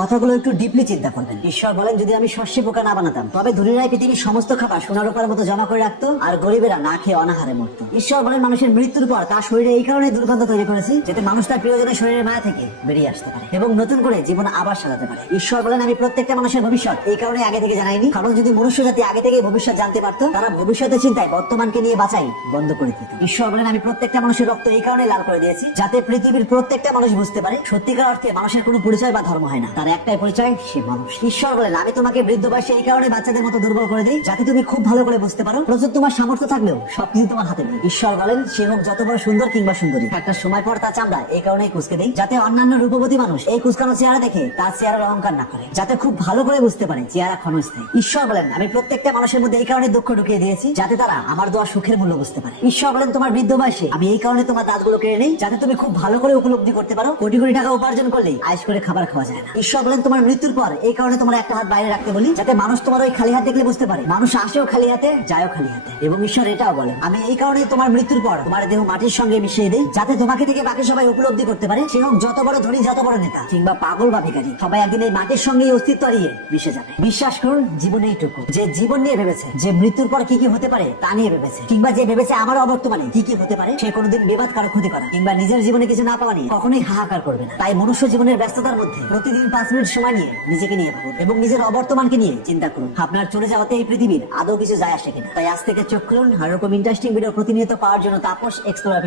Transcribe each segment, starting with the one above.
কথাগুলো একটু ডিপলি চিন্তা করবেন। ঈশ্বর বলেন, যদি আমি শস্যে পোকা না বানাতাম তবে ধনীরাই পৃথিবীর সমস্ত খাবার সোনার রূপার মতো জমা করে রাখতো আর গরিবেরা না খেয়ে অনাহারে মরতো। ঈশ্বর বলেন, মানুষের মৃত্যুর পর তার শরীরে এই কারণে দুর্গন্ধ তৈরি করেছি যাতে মানুষ তার প্রিয়জনের শরীরের মায়া থেকে বেরিয়ে আসতে পারে এবং নতুন করে জীবন আবার সাজাতে পারে। ঈশ্বর বলেন, আমি প্রত্যেকটা মানুষের ভবিষ্যৎ এই কারণে আগে থেকে জানাইনি, কারণ যদি মনুষ্য জাতি আগে থেকে ভবিষ্যৎ জানতে পারতো তারা ভবিষ্যতের চিন্তায় বর্তমানকে নিয়ে বাঁচাই বন্ধ করে দিত। ঈশ্বর বলেন, আমি প্রত্যেকটা মানুষের রক্ত এই কারণে লাল করে দিয়েছি যাতে পৃথিবীর প্রত্যেকটা মানুষ বুঝতে পারে সত্যিকার অর্থে মানুষের কোনো পরিচয় বা ধর্ম হয় না, তার একটাই পরিচয়, সে মানুষ। ঈশ্বর বলেন, আমি তোমাকে বৃদ্ধ বয়সে এই কারণে বাচ্চাদের মতো দুর্বল করে দিই যাতে তুমি খুব ভালো করে বুঝতে পারো প্রচুর তোমার সামর্থ্য থাকলেও সবকিছু তোমার হাতে নেই। ঈশ্বর বলেন, সে হোক যত বড় সুন্দর কিংবা সুন্দরী, একটা সময় পর তার চামড়া এই কারণেই কুচকে দেই যাতে অন্যান্য রূপবতী মানুষ এই কুচকানো চেহারা দেখে তার চেহারার অহংকার না করে, যাতে খুব ভালো করে বুঝতে পারে চেহারা ক্ষণস্থায়ী। ঈশ্বর বলেন, আমি প্রত্যেকটা মানুষের মধ্যে এই কারণে দুঃখ ঢুকিয়ে দিয়েছি যাতে তারা আমার দেওয়া সুখের মূল্য বুঝতে পারে। ঈশ্বর বলেন, তোমার বৃদ্ধ বয়সে আমি এই কারণে তোমার দাঁতগুলো কেড়ে নেই যাতে তুমি খুব ভালো করে উপলব্ধি করতে পারো কোটি কোটি টাকা উপার্জন করলেই আয়েশ করে খাবার খাওয়া যায় না। ঈশ্বর বলেন, তোমার মৃত্যুর পর এই কারণে তোমার একটা হাত বাইরে রাখতে বলি যাতে মানুষ তোমার ওই খালি হাত দেখলে বুঝতে পারে মানুষ আসেও খালি হাতে, যায়ও খালি হাতে। এবং ঈশ্বর এটাও বলেন, আমি এই কারণে তোমার মৃত্যুর পর তোমার দেহ মাটির সঙ্গে মিশিয়ে দেই যাতে তোমাকে থেকে বাকি সবাই উপলব্ধি করতে পারে সে হোক যত বড় ধনী, যত বড় নেতা কিংবা পাগল বা ভিখারি, সবাই একদিন এই মাটির সঙ্গে অস্তিত্ব হারিয়ে মিশে যাবে। বিশ্বাস করুন, জীবন এইটুকু, যে জীবন নিয়ে ভেবেছে, যে মৃত্যুর পর কি কি হতে পারে তা নিয়ে ভেবেছে, কিংবা যে ভেবেছে আমার অবর্তমানে কি কি হতে পারে, সে কোনোদিন বিবাদ কারো ক্ষতি করা কিংবা নিজের জীবনে কিছু না পাওয়া নিয়ে কখনোই হাহাকার করবে না। তাই মনুষ্য জীবনের ব্যস্ততার মধ্যে প্রতিদিন 5 মিনিট সময় নিয়ে নিজেকে নিয়ে ভাবুন এবং নিজের অবর্তমানকে নিয়ে চিন্তা করুন। আপনার চলে যাওয়াতে এই পৃথিবীর আদৌ কিছু যায় আসে কিনা। তাই আজ থেকে চোখ খুলুন আর এরকম ইন্টারেস্টিং ভিডিও প্রতিনিয়ত পাওয়ার জন্য তাপস এক্সপ্লোরার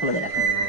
ফলো রাখুন।